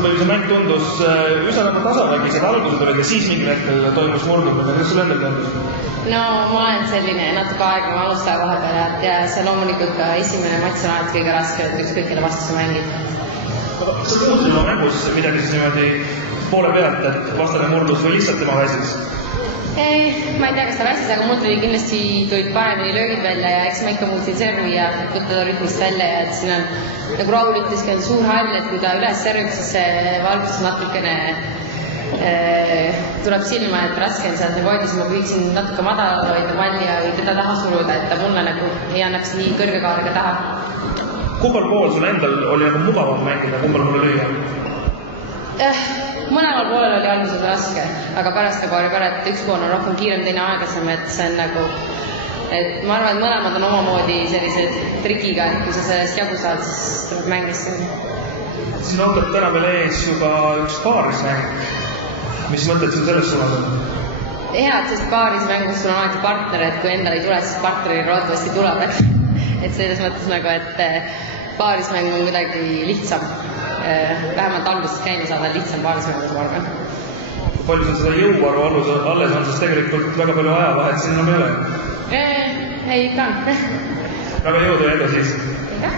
või see mäng tundus üsna nagu tasavägised algused olid ja siis mingil hetkel toimus murdumine. Kuidas sul endal tundus? No ma olen selline natuke aeglane alustaja vahepeal ja see loomulikult ka esimene matš on alati kõige raske, et ükskõik kelle vastu sa mängid. Kas sa kuulsid oma mängus midagi siis niimoodi poole pealt, et vastane murdus või lihtsalt tema väsis? Ma ei tea, kas ta väsis, aga mul tulid paremini löögid välja ja eks ma ikka muutsin servi ja võtta ta rütmist välja ja et siin on, nagu Raul ütleski, on suur hall, et kui ta üles servib, siis see valgus natukene tuleb silma, et raske on sealt nagu hoida, siis ma püüksin natuke madalal hoida palli ja teda taha suruda, et ta mulle nagu ei annaks nii kõrge kaarega taha. Kumbal pool sul endal oli nagu mugavam mängida, kumbal mulle lüüa? Mõlemal poolel oli alguses raske, aga pärast nagu oli pärast, et üks pool on rohkem kiirem, teine aeglasem, et see on nagu, et ma arvan, et mõlemad on omamoodi sellised trikiga, et kui sa sellest jagu saad, siis tuleb mängisse. Siin ootab täna veel ees juba üks paarismäng. Mis mõtted sul selles suunas on? Head, sest paarismängus sul on alati partner, et kui endal ei tule, siis partneril loodavasti tuleb, et selles mõttes nagu, et paarismäng on kuidagi lihtsam. Vähemalt alguses käima saada lihtsam paarismängus, ma arvan. Palju sul seda jõuvaru alles on, sest tegelikult väga palju ajavahet siin enam ei ole? Ei, ikka on. Väga jõudu ja edu siis. Jah.